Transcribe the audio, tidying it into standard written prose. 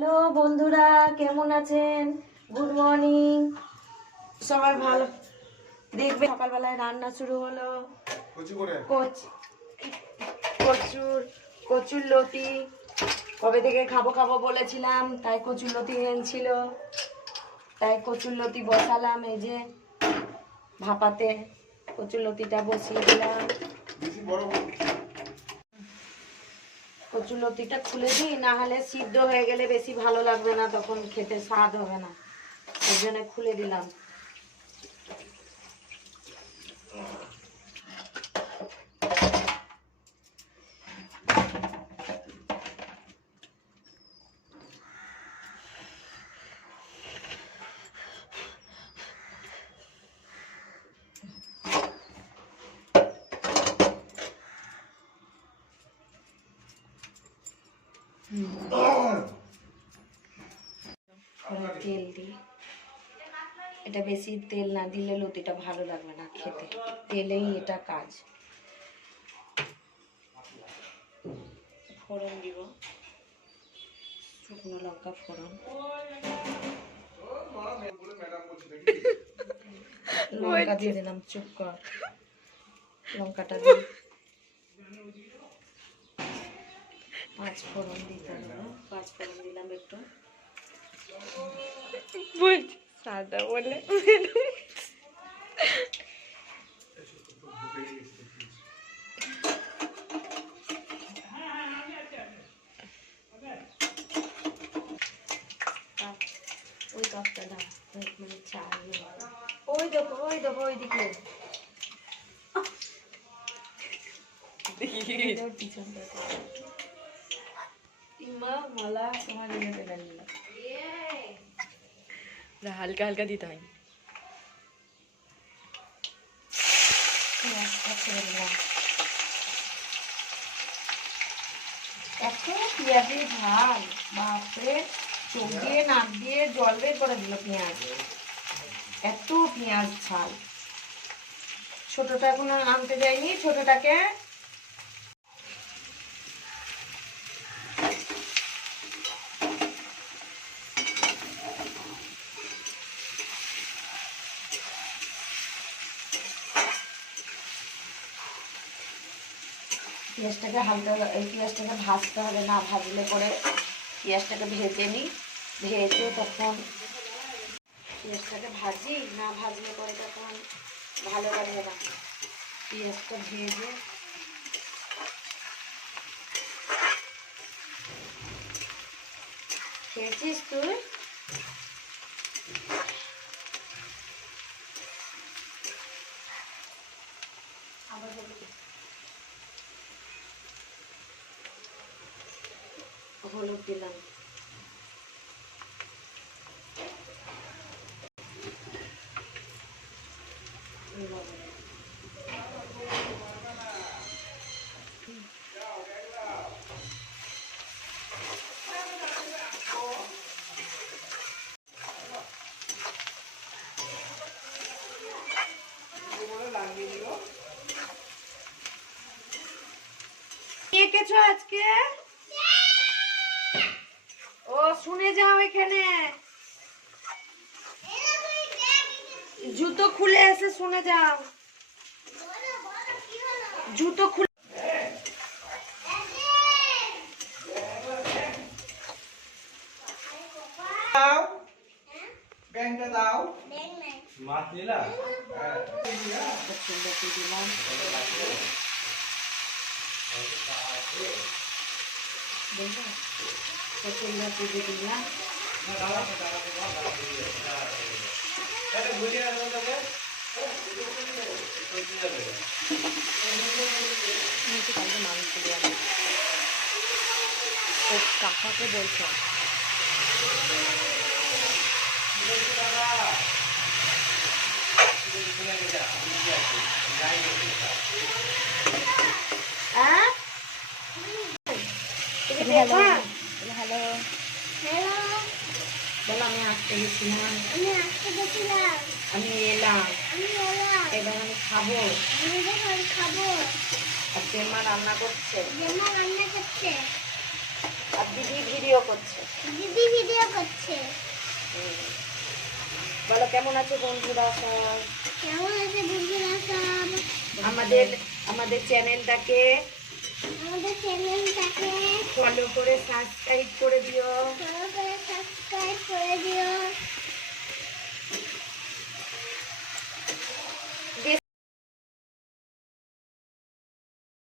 Hello বন্ধুরা, কেমন আছেন? Good morning. সবাই ভালো দেখবে। সকালবেলায় রান্না শুরু হলো। কচুর লতি কবে থেকে খাবো খাবো বলেছিলাম, তাই কচুর লতি এনেছিল, তাই কচুর লতি বসালাম। এই যে ভাপাতে কচুর লতিটা বসিয়ে দিলাম। কচুলতিটা খুলে দিই, না হলে সিদ্ধ হয়ে গেলে বেশি ভালো লাগবে না, তখন খেতে স্বাদ হবে না, ওই জন্য খুলে দিলাম। তেল দিই, এটা বেশি তেল না দিলে লতিটা ভালো লাগবে না খেতে, তেলেই এটা কাজ। ফোড়ন দিব, শুকনো লঙ্কা ফোড়ন, লঙ্কা দিয়ে দিলাম। চুপ কর, লঙ্কাটা দিই। পাঁচ ফোড়ন দিতে হবে, পাঁচ ফোড়ন দিলাম একটু। সাদা বলে ওই কাপটা দাও, মানে চাল ওই দেখো ওইদিকে পিছনটা মালা তোমার হালকা হালকা দিতে হয়। এত পেঁয়াজের ঝাল, বাপরে, চোখ দিয়ে নাক দিয়ে জল বের করে দিল পেঁয়াজ, এত পেঁয়াজ ঝাল। ছোটটা এখনো আনতে যাইনি, ছোটটাকে পেঁয়াজটাকে হালকা, এই পেঁয়াজটাকে ভাজতে হবে, না ভাজলে পরে পেঁয়াজটাকে ভেজে নিই, ভেজে তখন পেঁয়াজটাকে ভাজি, না ভাজলে পরে তখন ভালো লাগবে না। পেঁয়াজটা ভেজে খেয়েছিস তুই? আবার হলুদ দিলাম, এঁকেছো আজকে? ও শুনে যাও, এখানে জুতো খুলে এসে শুনে যাও, জুতো খুলে দাও, ব্যাংকটা দাও, মাছ নিলা, দিলাম। দিলাম কাকাকে বলছো হ্যালো হ্যালো হ্যালো, বলো আমি আসতে গেছিলাম, আমি এলাম, এবার আমি খাবো, আর জেম্মা রান্না করছে, আর দিদি ভিডিও করছে। কেমন আছে বন্ধুরা সব? কেমন আছে বন্ধুরা সব? আমাদের আমাদের চ্যানেলটাকে চ্যানেলটাকে ফলো করে সাবস্ক্রাইব করে দিও। ফলো করে সাবস্ক্রাইব করে দিও।